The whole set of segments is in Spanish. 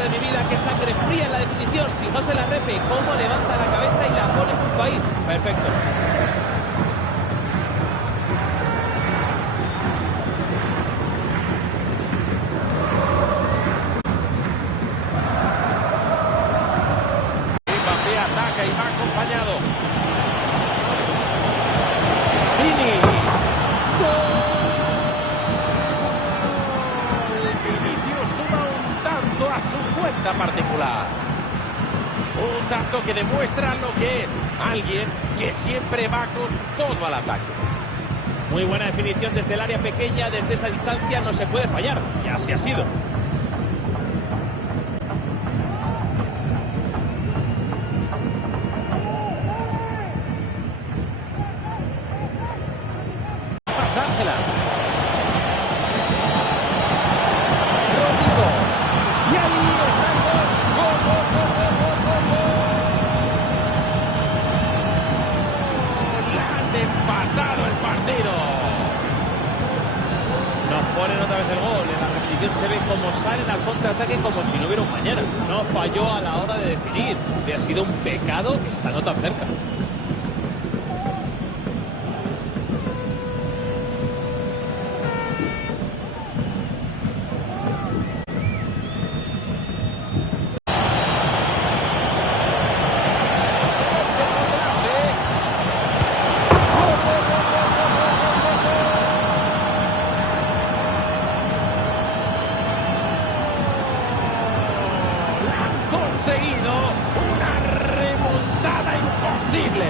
de mi vida, qué sangre fría en la definición. Fijaos en la repe, cómo levanta la cabeza y la pone justo ahí. Perfecto. Mbappé ataca y va acompañado. Vini. ¡Gol! Vinicius suma un tanto a su cuenta particular. Un tanto que demuestra lo que es alguien que siempre va con todo al ataque. Muy buena definición desde el área pequeña, desde esa distancia no se puede fallar. Y así ha sido. Pasársela. Rodrigo. Y ahí está el gol. ¡Gol, gol, gol, gol, gol, gol, gol! Le han empatado el partido. Nos ponen otra vez el gol. En la repetición se ve cómo salen al contraataque como si no hubiera un mañana. No falló a la hora de definir. Le ha sido un pecado estando tan cerca. Conseguido una remontada imposible.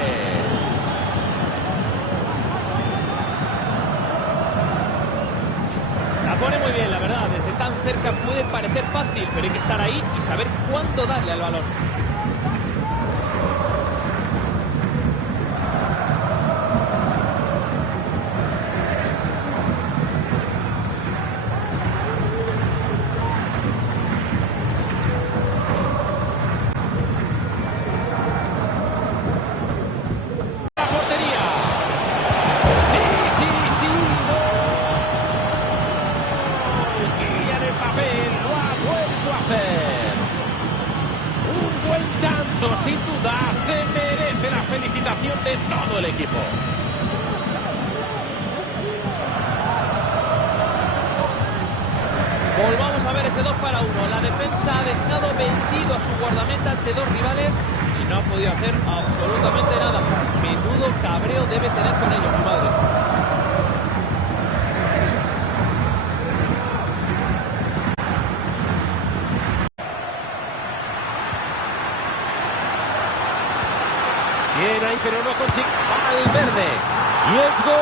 La pone muy bien, la verdad. Desde tan cerca puede parecer fácil, pero hay que estar ahí y saber cuándo darle al balón. Sin duda se merece la felicitación de todo el equipo. Volvamos a ver ese 2-1. La defensa ha dejado vendido a su guardameta ante dos rivales y no ha podido hacer absolutamente nada. Menudo cabreo debe tener con ellos, mi madre. Bien ahí, pero no consigue. Al verde. Y es gol.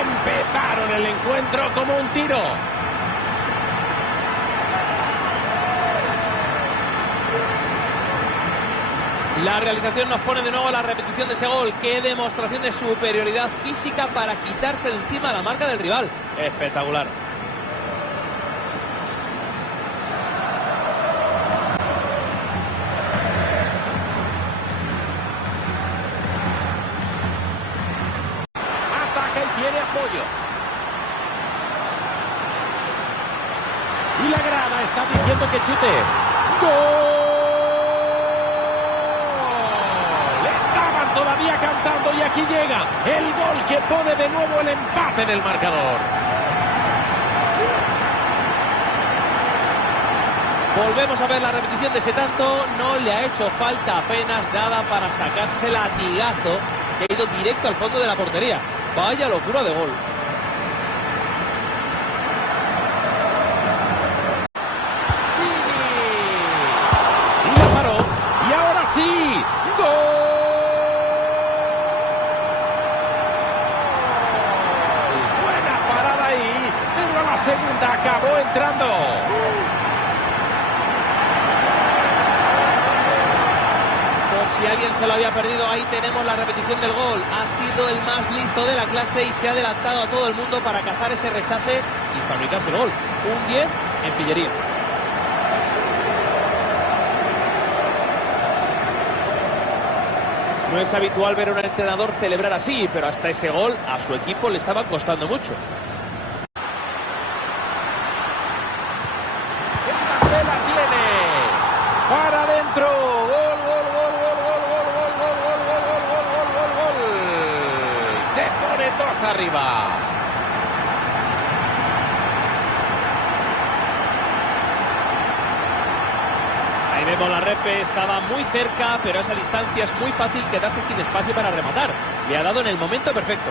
Empezaron el encuentro como un tiro. La realización nos pone de nuevo la repetición de ese gol. Qué demostración de superioridad física para quitarse de encima la marca del rival. Espectacular. Tiene apoyo. Y la grada está diciendo que chute. ¡Gol! Estaban todavía cantando y aquí llega el gol que pone de nuevo el empate en el marcador. Volvemos a ver la repetición de ese tanto. No le ha hecho falta apenas nada para sacarse ese latigazo que ha ido directo al fondo de la portería. Vaya locura de gol. Y la paró. Y ahora sí. ¡Gol! Buena parada ahí. Pero a la segunda acabó entrando. Si alguien se lo había perdido, ahí tenemos la repetición del gol. Ha sido el más listo de la clase y se ha adelantado a todo el mundo para cazar ese rechace y fabricarse el gol. Un 10 en pillería. No es habitual ver a un entrenador celebrar así, pero hasta ese gol a su equipo le estaba costando mucho. 2 arriba. Ahí vemos la repe, estaba muy cerca, pero a esa distancia es muy fácil quedarse sin espacio para rematar. Le ha dado en el momento perfecto.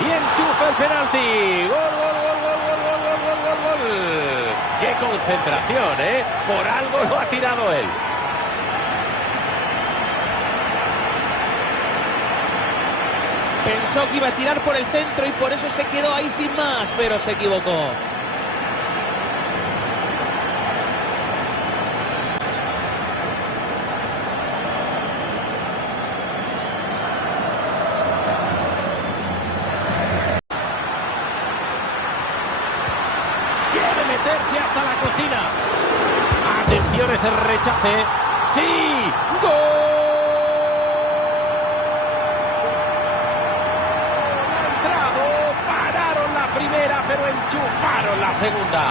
Y enchufa el penalti. Gol, gol, gol, gol, gol, gol, gol, gol, gol, gol. ¡Qué concentración, eh! Por algo lo ha tirado él. Pensó que iba a tirar por el centro y por eso se quedó ahí sin más, pero se equivocó. Quiere meterse hasta la cocina. Atención ese rechace. ¡Sí! ¡Gol! Ha entrado. Pararon la primera, pero enchufaron la segunda.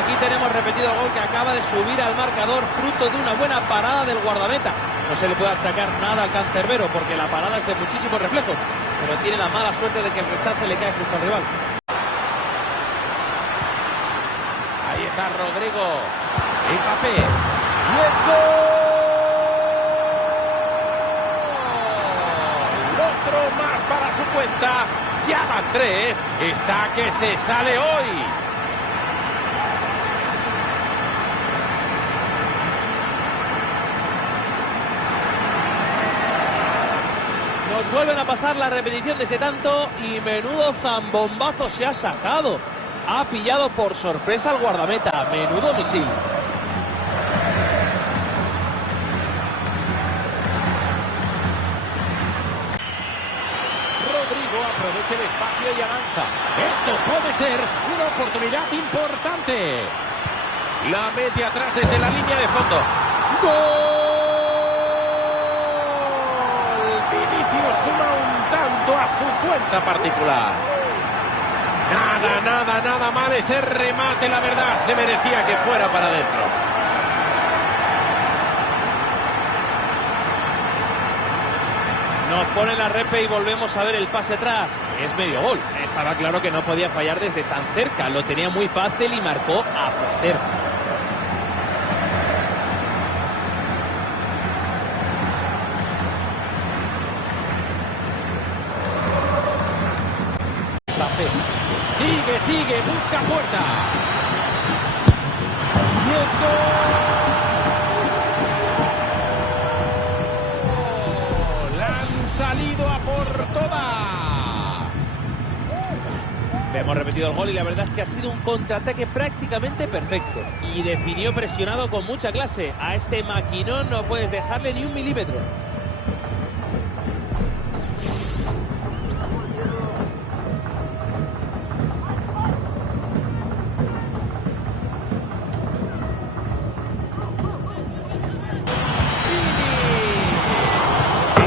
Aquí tenemos repetido el gol que acaba de subir al marcador, fruto de una buena parada del guardameta. No se le puede achacar nada al cancerbero porque la parada es de muchísimos reflejos, pero tiene la mala suerte de que el rechace le cae justo al rival. Ahí está Rodrigo. Mbappé. ¡Y es gol! Otro más para su cuenta. Ya van 3. Está que se sale hoy. Nos vuelven a pasar la repetición de ese tanto y menudo zambombazo se ha sacado. Ha pillado por sorpresa al guardameta. Menudo misil. Rodrigo aprovecha el espacio y avanza. Esto puede ser una oportunidad importante. La mete atrás desde la línea de fondo. ¡Gol! Vinicius suma un tanto a su cuenta particular. Nada mal ese remate, la verdad, se merecía que fuera para adentro. Nos pone la repe y volvemos a ver el pase atrás. Es medio gol. Estaba claro que no podía fallar desde tan cerca. Lo tenía muy fácil y marcó a placer. Sigue, busca puerta. Y es gol. Han salido a por todas. Hemos repetido el gol y la verdad es que ha sido un contraataque prácticamente perfecto. Y definió presionado con mucha clase. A este maquinón no puedes dejarle ni un milímetro.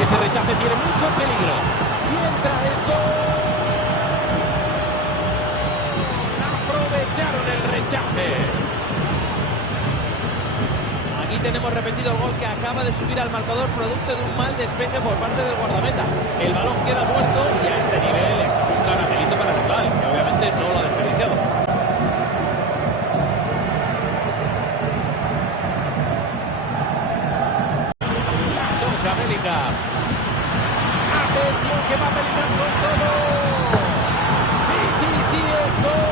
Ese rechace tiene mucho peligro. Y entra esto. Aprovecharon el rechace. Aquí tenemos repetido el gol que acaba de subir al marcador producto de un mal despeje por parte del guardameta. El balón queda muerto y a este nivel esto es un caramelito para el rival, que obviamente no lo ha desperdiciado. Toca Bellingham. Atención que va Bellingham con todo. Sí, es gol.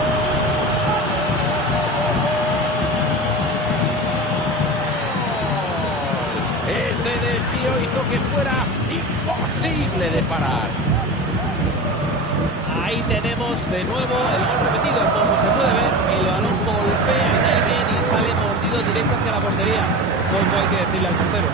Ese desvío hizo que fuera imposible de parar. Ahí tenemos de nuevo el gol repetido. Como se puede ver, el balón golpea en alguien y sale mordido directo hacia la portería. Poco hay que decirle al portero.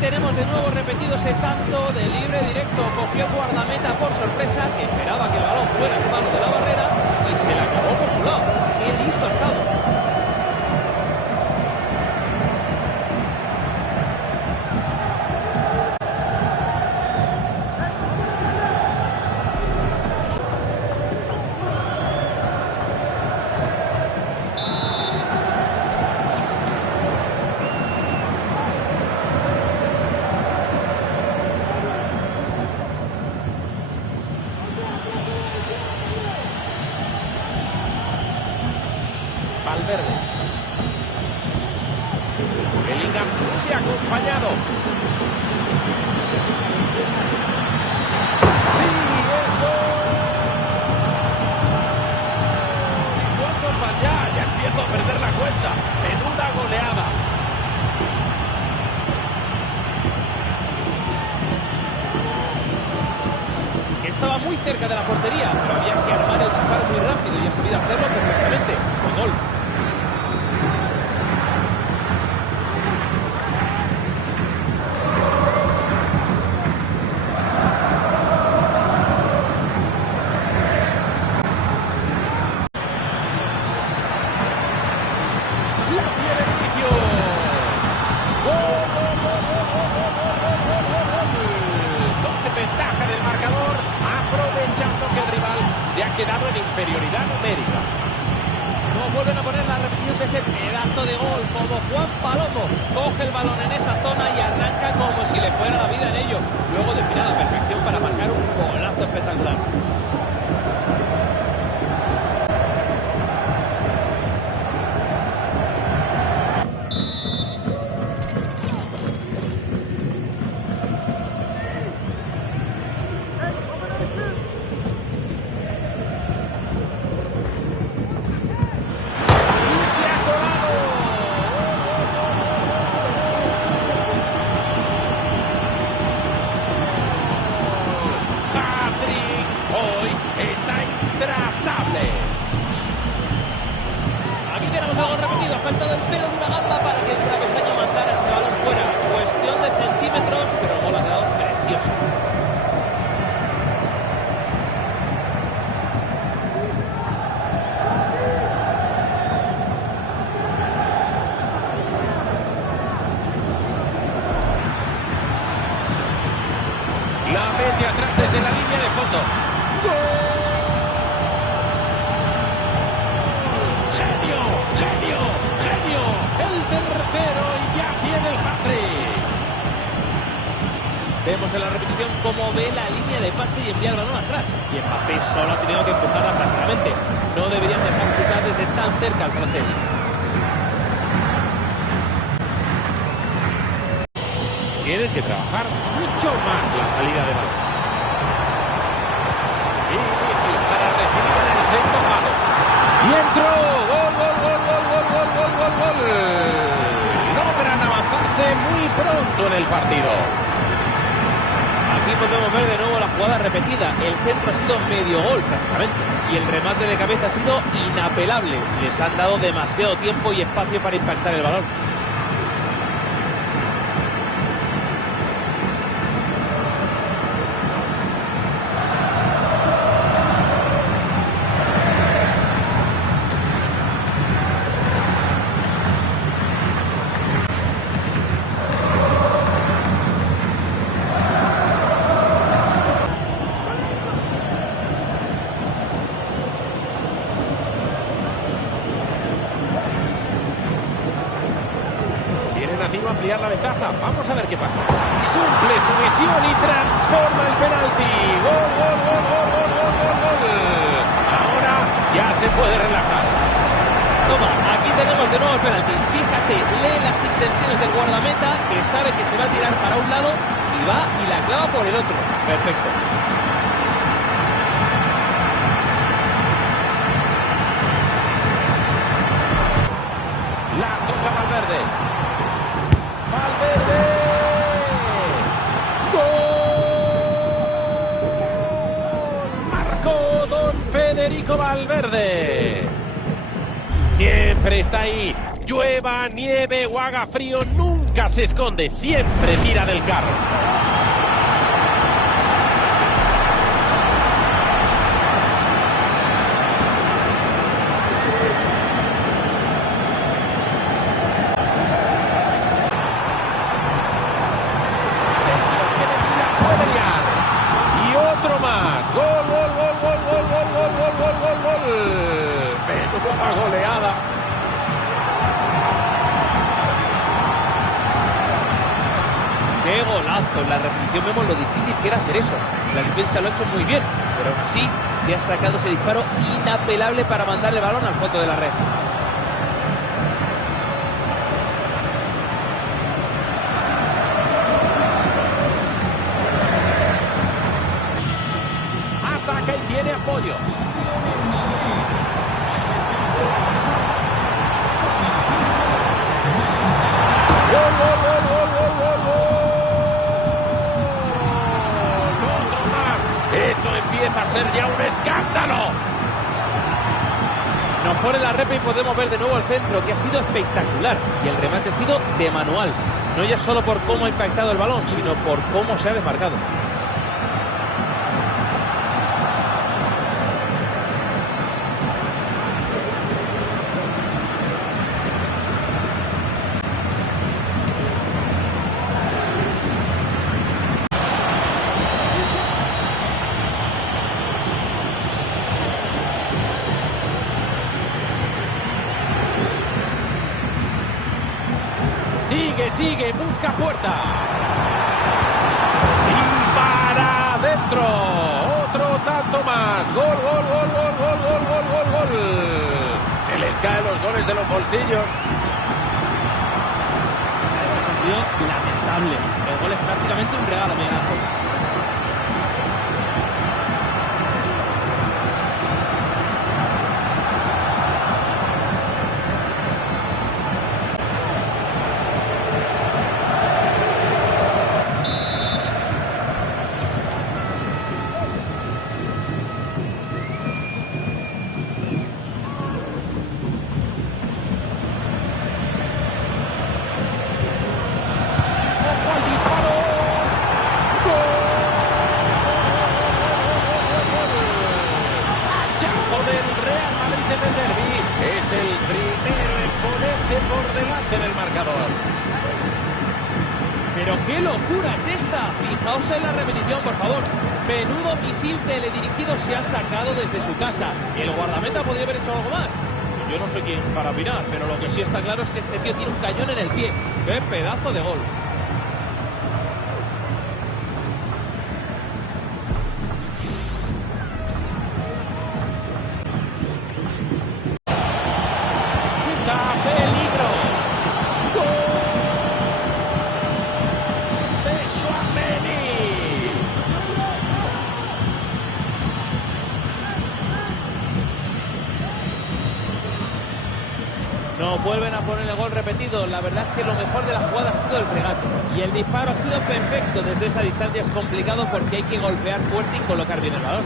tenemos de nuevo repetido ese tanto de libre directo. Cogió el guardameta por sorpresa, que esperaba que el balón fuera el palo de la barrera y se la acabó por su lado. ¡Qué listo ha estado! Valverde. Bellingham sube acompañado. ¡Sí! ¡Es gol! ¿Y cuántos van ya? Ya empiezo a perder la cuenta. Menuda goleada. Estaba muy cerca de la portería, pero había que armar el disparo muy rápido y ha sabido hacerlo perfectamente. Con gol. La tiene Vinicius. ¡Gol, gol, gol, gol, gol, gol, gol, gol, gol, gol! 12 ventaja del marcador, aprovechando que el rival se ha quedado en inferioridad numérica. No vuelven a poner la repetición de ese pedazo de gol, como Juan Palomo. Coge el balón en esa zona y arranca como si le fuera la vida en ello. Luego define a la perfección para marcar un golazo espectacular. Aquí tenemos algo repetido, ha faltado el pelo de una gamba para que el travesaño mandara ese balón fuera. Cuestión de centímetros, pero el gol ha quedado precioso. La mete atrás desde la línea de fondo. ¡Gol! ¡Genio! ¡Genio! ¡Genio! El tercero y ya tiene el hat-trick. Vemos en la repetición cómo ve la línea de pase y envía el balón atrás. Y Mbappé solo ha tenido que empujarla prácticamente. No deberían dejar chutar desde tan cerca al francés. Tienen que trabajar mucho más la salida de balón. Vinicius para recibir en el sexto palo. Y entró. Gol, gol, gol, gol, gol, gol, gol, gol, gol. Logran avanzarse muy pronto en el partido. Aquí podemos ver de nuevo la jugada repetida. El centro ha sido medio gol prácticamente. Y el remate de cabeza ha sido inapelable. Les han dado demasiado tiempo y espacio para impactar el balón. Ampliar la ventaja. Vamos a ver qué pasa. Cumple su misión y transforma el penalti. Gol, gol, gol, gol, gol, gol, gol, gol. Ahora ya se puede relajar. Toma, aquí tenemos de nuevo el penalti. Fíjate, lee las intenciones del guardameta, que sabe que se va a tirar para un lado y va y la clava por el otro. Perfecto. La toca Valverde. Valverde. ¡Gol! Marcó don Federico Valverde. Siempre está ahí. Llueva, nieve o haga frío, nunca nunca se esconde, siempre tira del carro. Y otro más. Gol, gol, gol, gol, gol, gol, gol, gol, gol, gol, gol. Menuda goleada. ¡Qué golazo! En la repetición vemos lo difícil que era hacer eso. La defensa lo ha hecho muy bien, pero aún así se ha sacado ese disparo inapelable para mandar el balón al fondo de la red. Ataca y tiene apoyo. ¡Gol, gol, gol, gol, gol, gol, gol! ¡Otro más! Esto empieza a ser ya un escándalo. Nos pone la repe y podemos ver de nuevo el centro, que ha sido espectacular. Y el remate ha sido de manual. No ya solo por cómo ha impactado el balón, sino por cómo se ha desmarcado. Sigue, busca puerta. Y para adentro. Otro tanto más. Gol, gol, gol, gol, gol, gol, gol, gol, gol. Se les caen los goles de los bolsillos. Eso ha sido lamentable. El gol es prácticamente un regalo, Miguel Ángel. Es el primero en ponerse por delante del marcador. ¡Pero qué locura es esta! Fijaos en la repetición, por favor. Menudo misil teledirigido se ha sacado desde su casa. ¿El guardameta podría haber hecho algo más? Yo no soy quien para opinar, pero lo que sí está claro es que este tío tiene un cañón en el pie. ¡Qué pedazo de gol! Nos vuelven a poner el gol repetido. La verdad es que lo mejor de la jugada ha sido el regate. Y el disparo ha sido perfecto. Desde esa distancia es complicado porque hay que golpear fuerte y colocar bien el balón.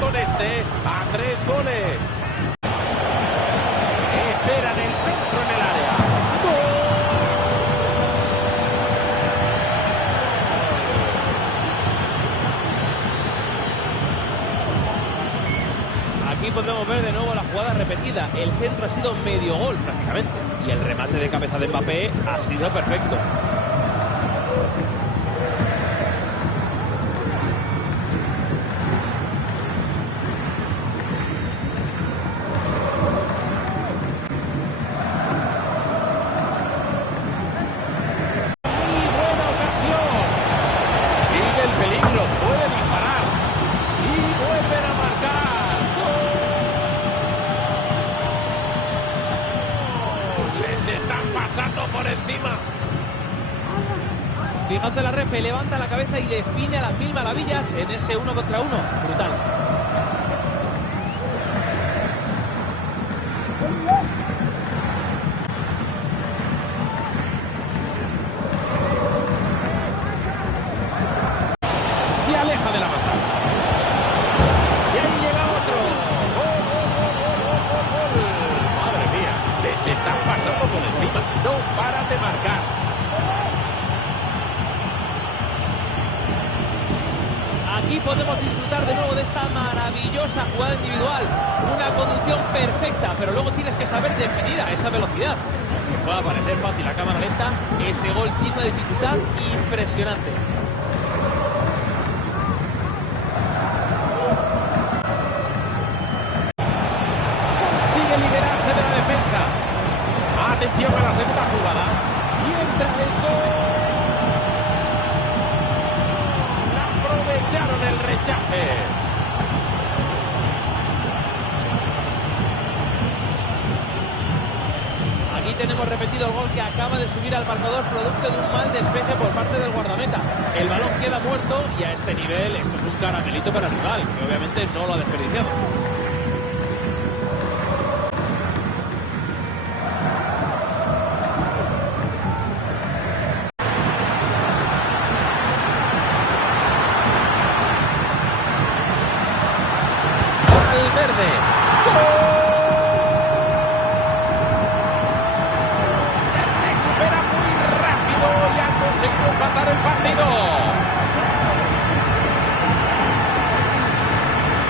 Con este a 3 goles. Esperan el centro en el área. ¡Gol! Aquí podemos ver de nuevo la jugada repetida. El centro ha sido medio gol prácticamente. Y el remate de cabeza de Mbappé ha sido perfecto. Por encima. Fijaos en la repe, levanta la cabeza y define a las mil maravillas en ese 1 contra 1. Brutal. encima. No paran de marcar. Aquí podemos disfrutar de nuevo de esta maravillosa jugada individual. Una conducción perfecta, pero luego tienes que saber definir a esa velocidad. Aunque pueda parecer fácil a cámara lenta, ese gol tiene una dificultad impresionante. Consigue liberarse de la defensa. Atención a la segunda jugada. Y entra el gol. Aprovecharon el rechace. Aquí tenemos repetido el gol que acaba de subir al marcador producto de un mal despeje por parte del guardameta. El balón queda muerto y a este nivel esto es un caramelito para el rival, que obviamente no lo ha desperdiciado. Verde. ¡Gol! Se recupera muy rápido y ha conseguido empatar el partido.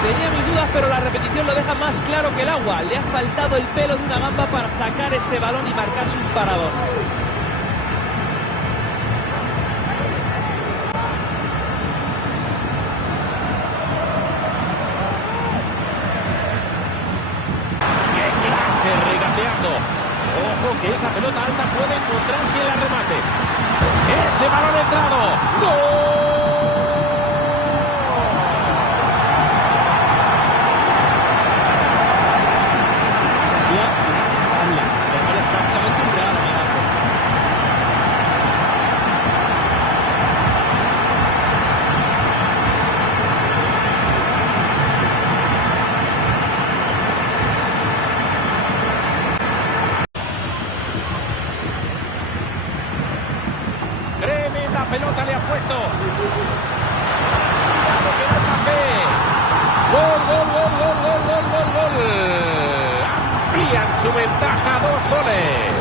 Tenía mis dudas, pero la repetición lo deja más claro que el agua. Le ha faltado el pelo de una gamba para sacar ese balón y marcarse un parador. Regateando. Ojo que esa pelota alta puede encontrar quien la remate. Ese balón entrado. ¡Gol! Prácticamente un real, amigazo. Tremenda pelota le ha puesto. Cuidado que no Mbappé. Gol, gol, gol, gol, gol, gol, gol, gol. Amplían su ventaja a 2 goles.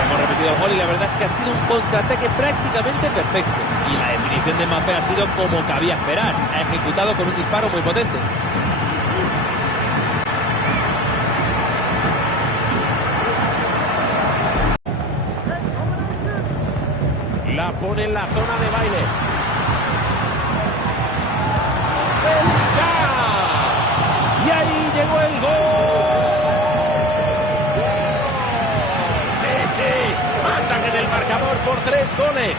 Hemos repetido el gol y la verdad es que ha sido un contraataque prácticamente perfecto. Y la definición de Mbappé ha sido como cabía esperar. Ha ejecutado con un disparo muy potente. La pone en la zona de baile. ¡Bellingham! Y ahí llegó el gol. Sí, sí. Mandan en el marcador por 3 goles.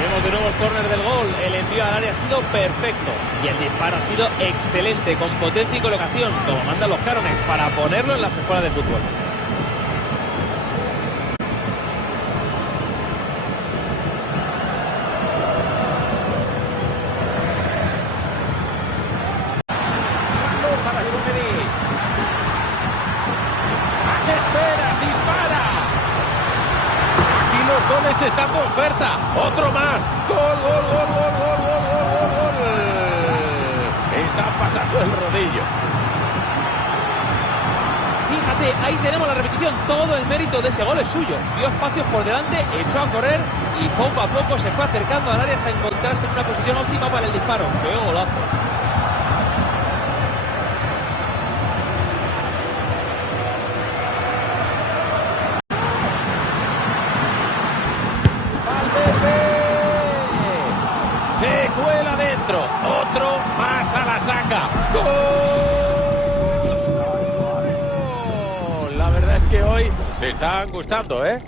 Vemos de nuevo el córner del gol. El envío al área ha sido perfecto. Y el disparo ha sido excelente, con potencia y colocación, como mandan los cánones, para ponerlo en las escuelas de fútbol. Goles están de oferta. Otro más. Gol, gol, gol, gol, gol, gol, gol, gol, gol. Está pasando el rodillo. Fíjate, ahí tenemos la repetición. Todo el mérito de ese gol es suyo. Vio espacios por delante, echó a correr y poco a poco se fue acercando al área hasta encontrarse en una posición óptima para el disparo. ¡Qué golazo! Se cuela dentro. Otro más a la saca. ¡Gol! La verdad es que hoy se están gustando, ¿eh?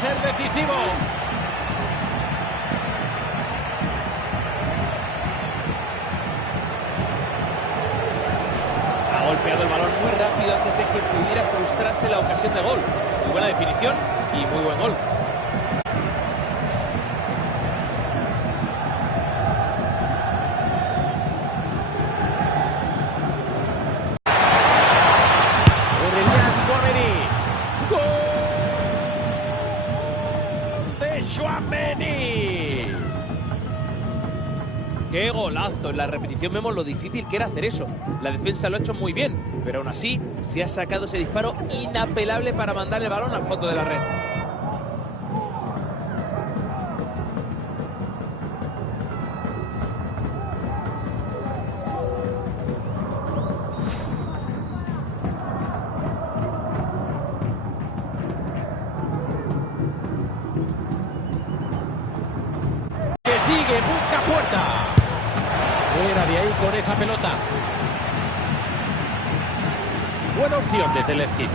Ser decisivo. Ha golpeado el balón muy rápido antes de que pudiera generarse la ocasión de gol. Muy buena definición y muy buen gol. Aurelian Tchouaméni. ¡Gol de Tchouaméni! ¡Qué golazo! En la repetición vemos lo difícil que era hacer eso. La defensa lo ha hecho muy bien, pero aún así se ha sacado ese disparo inapelable para mandar el balón al fondo de la red. Que sigue, busca puerta. Fuera de ahí con esa pelota. Buena opción desde la esquina.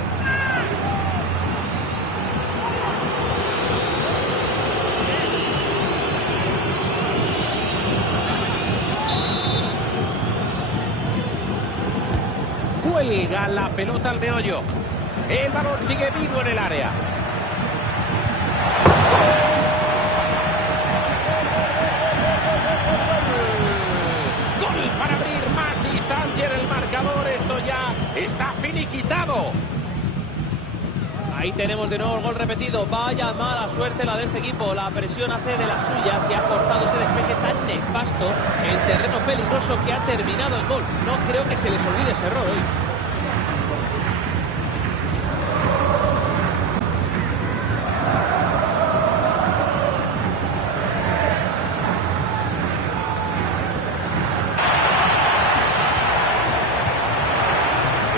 Cuelga la pelota al meollo. El balón sigue vivo en el área. Gol para abrir más distancia en el marcador. Esto ya está finiquitado. Ahí tenemos de nuevo el gol repetido. Vaya mala suerte la de este equipo. La presión hace de las suyas y ha forzado ese despeje tan nefasto en terreno peligroso que ha terminado el gol. No creo que se les olvide ese error hoy.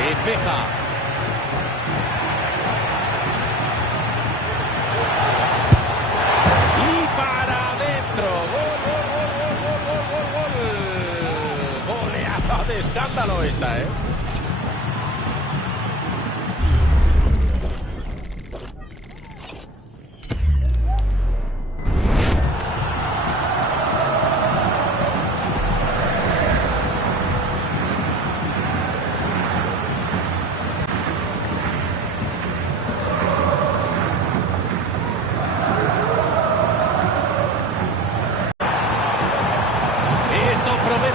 Despeja. Y para adentro. Gol. Goleada de escándalo esta, ¿eh?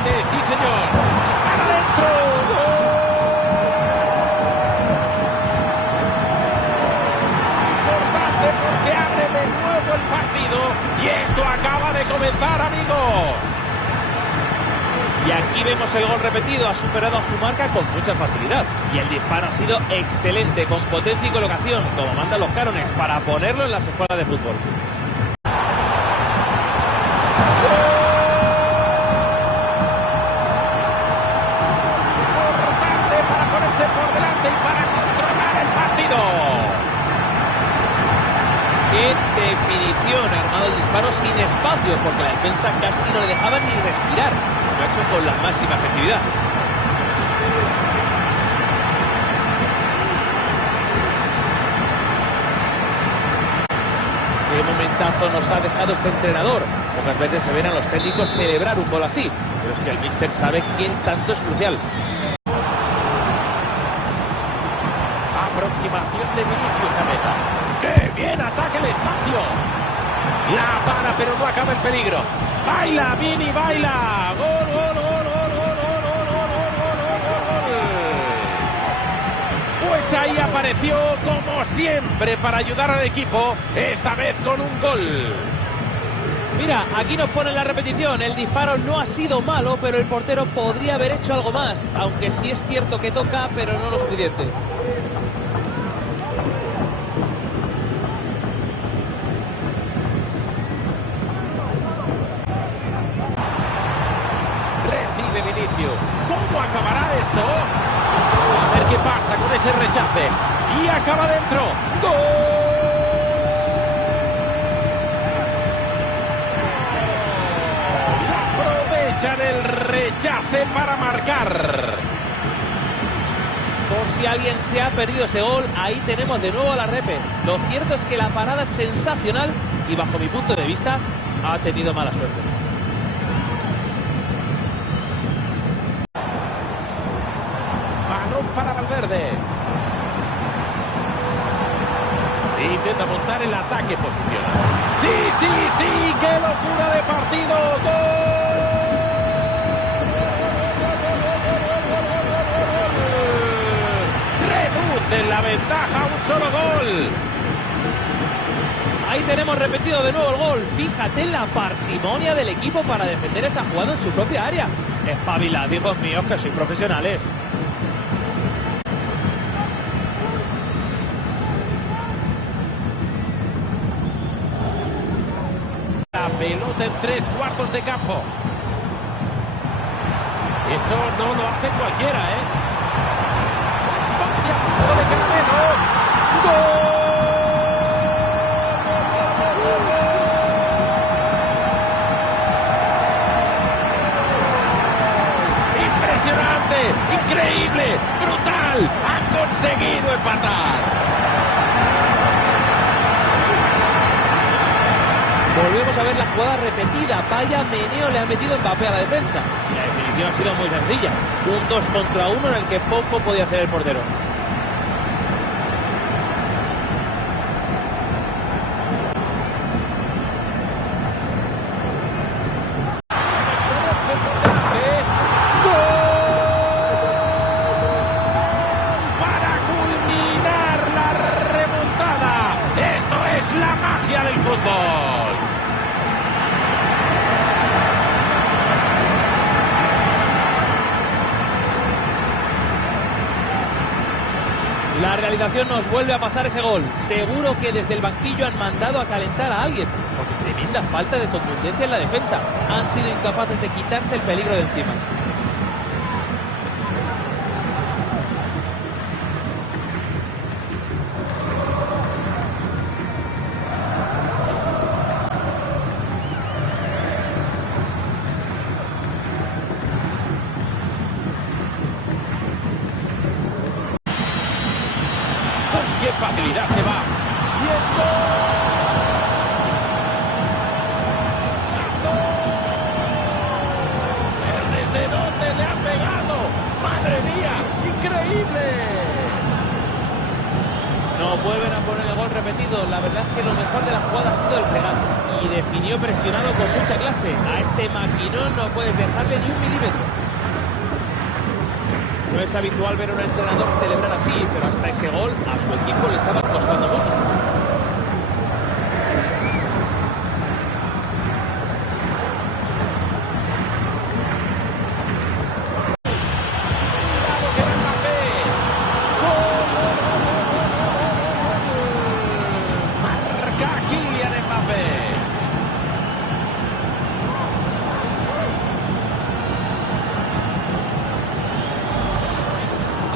Sí, señor. ¡Para adentro! Importante porque abre de nuevo el partido. Y esto acaba de comenzar, amigos. Y aquí vemos el gol repetido. Ha superado a su marca con mucha facilidad. Y el disparo ha sido excelente, con potencia y colocación, como mandan los cánones, para ponerlo en las escuelas de fútbol. Por delante y para controlar el partido. ¡Qué definición! Ha armado el disparo sin espacio, porque la defensa casi no le dejaba ni respirar. Lo ha hecho con la máxima efectividad. ¡Qué momentazo nos ha dejado este entrenador! Pocas veces se ven a los técnicos celebrar un gol así, pero es que el míster sabe quién tanto es crucial. Aproximación de Vinicius a meta. ¡Qué bien ataca el espacio! La para, pero no acaba el peligro. ¡Baila, Vini, baila! ¡Gol, gol, gol, gol, gol, gol, gol, gol, gol, gol, gol! Pues ahí apareció, como siempre, para ayudar al equipo, esta vez con un gol. Mira, aquí nos ponen la repetición. El disparo no ha sido malo, pero el portero podría haber hecho algo más. Aunque sí es cierto que toca, pero no lo suficiente. Recibe Vinicius. ¿Cómo acabará esto? A ver qué pasa con ese rechace. Y acaba dentro. ¡Gol! Aprovechan el rechace para marcar. Por si alguien se ha perdido ese gol, ahí tenemos de nuevo a la repe. Lo cierto es que la parada es sensacional y bajo mi punto de vista ha tenido mala suerte. Balón para Valverde. Intenta montar el ataque posicional. ¡Sí, sí, sí! ¡Qué locura de partido! ¡Gol! Reducen la ventaja a un solo gol. Ahí tenemos repetido de nuevo el gol. Fíjate la parsimonia del equipo para defender esa jugada en su propia área. Espabilad, hijos míos, que sois profesionales. La pelota en 3/4 de campo. Eso no lo hace cualquiera, ¿eh? ¡Vaya punto de caramelo! ¡Gol! ¡Impresionante! ¡Increíble! ¡Brutal! ¡Han conseguido empatar! Volvemos a ver la jugada repetida. Vaya meneo le ha metido Mbappé a la defensa. Y la definición ha sido muy sencilla. Un 2 contra 1 en el que poco podía hacer el portero. Para culminar la remontada. Esto es la magia del fútbol. La realización nos vuelve a pasar ese gol. Seguro que desde el banquillo han mandado a calentar a alguien, porque tremenda falta de contundencia en la defensa. Han sido incapaces de quitarse el peligro de encima. Con qué facilidad se va. ¡Y es gol! ¿Desde dónde le han pegado? ¡Madre mía! ¡Increíble! Nos vuelven a poner el gol repetido. La verdad es que lo mejor de la jugada ha sido el regate. Y definió presionado con mucha clase. A este maquinón no puedes dejarle ni un milímetro. No es habitual ver a un entrenador celebrar así, pero hasta ese gol a su equipo le estaba costando mucho. Marca Kylian Mbappé.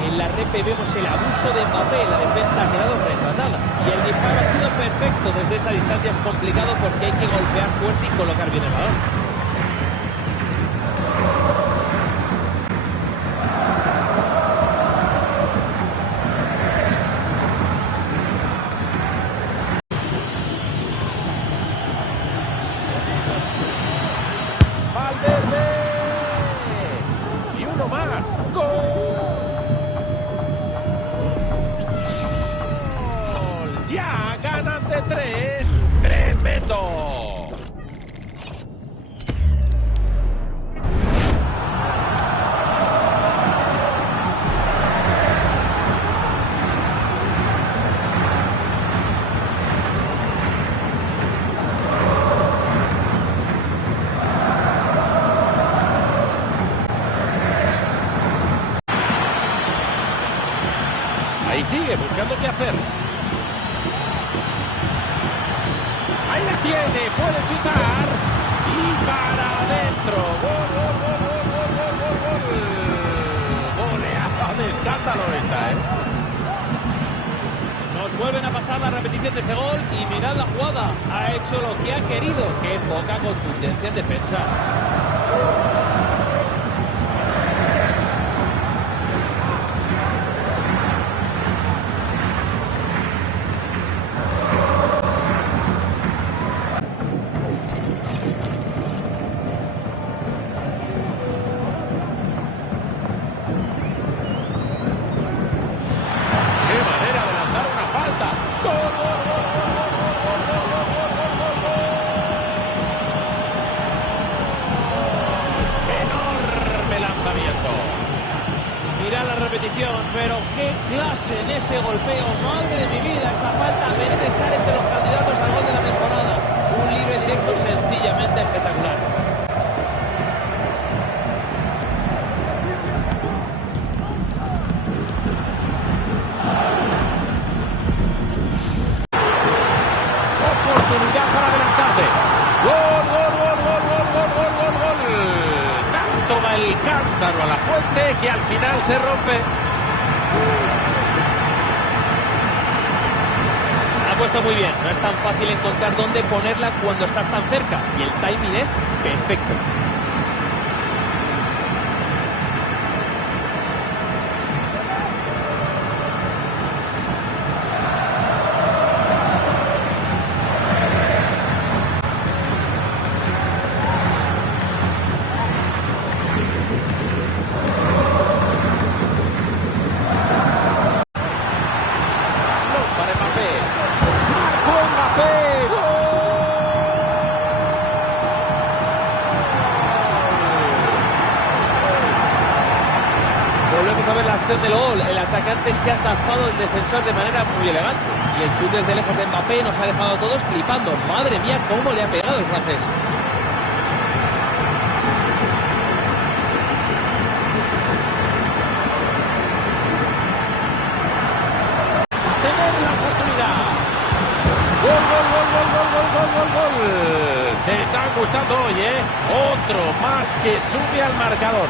En la repe vemos el abuso de Mbappé. La defensa ha quedado retratada. Y el disparo ha sido perfecto. Desde esa distancia es complicado porque hay que golpear fuerte y colocar bien el balón. Valverde. Y uno más. ¡Gol! Ya ganan de 3. ¡Tremendo! Ahí sigue buscando qué hacer. Ahí la tiene, puede chutar. Y para adentro. Gol, gol, gol, gol, gol, gol, gol, gol. Goleada de escándalo esta, ¿eh? Nos vuelven a pasar la repetición de ese gol y mirad la jugada. Ha hecho lo que ha querido. Qué poca contundencia en defensa. ¡Qué manera de lanzar una falta! ¡Gol, gol, gol! pase en ese golpeo. Madre de mi vida, esa falta merece estar entre los candidatos al gol de la temporada. Un libre directo sencillamente espectacular. Oportunidad para adelantarse. Gol, gol, gol, gol, gol, gol, gol, gol, gol. Tanto va el cántaro a la fuente que al final se rompe. Ha puesto muy bien. No es tan fácil encontrar dónde ponerla cuando estás tan cerca. Y el timing es perfecto. Volvemos a ver la acción del gol. El atacante se ha tapado del defensor de manera muy elegante. Y el chute desde lejos de Mbappé nos ha dejado a todos flipando. Madre mía, cómo le ha pegado el francés. Tener la oportunidad. Gol, gol, gol, gol, gol, gol, gol, gol, gol. Se están gustando hoy, ¿eh? Otro más que sube al marcador.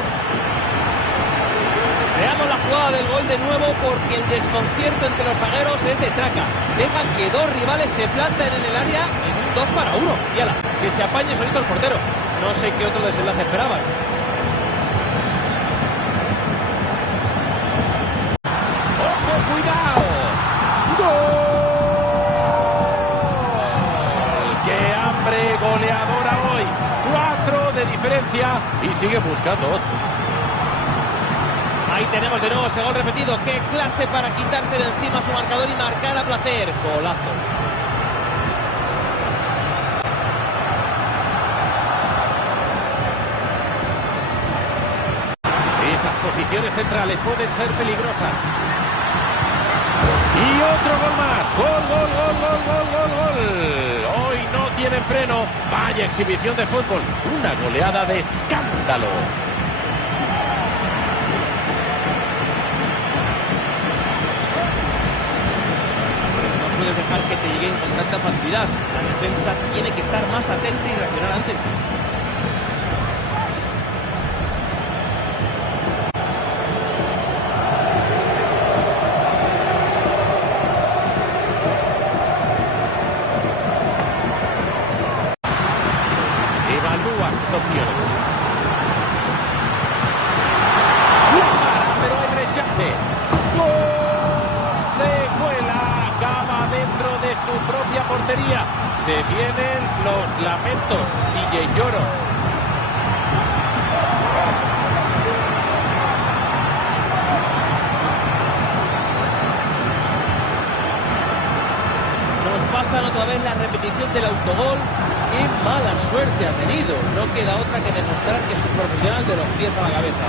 Veamos la jugada del gol de nuevo porque el desconcierto entre los zagueros es de traca. Dejan que dos rivales se planten en el área en un 2 para 1. Y ala, que se apañe solito el portero. No sé qué otro desenlace esperaban. ¡Ojo, cuidado! ¡Gol! ¡Qué hambre goleadora hoy! 4 de diferencia y sigue buscando otro. Ahí tenemos de nuevo ese gol repetido. ¡Qué clase para quitarse de encima su marcador y marcar a placer! Golazo. Esas posiciones centrales pueden ser peligrosas. Y otro gol más. Gol, gol, gol, gol, gol, gol, gol. Hoy no tienen freno. Vaya exhibición de fútbol. Una goleada de escándalo. Dejar que te lleguen con tanta facilidad. La defensa tiene que estar más atenta y reaccionar antes. Evalúa sus opciones. Pero hay rechace. ¡Gol! Se cuela. Acaba dentro de su propia portería. Se vienen los lamentos. DJ Lloros. Nos pasan otra vez la repetición del autogol. ¡Qué mala suerte ha tenido! No queda otra que demostrar que es un profesional de los pies a la cabeza.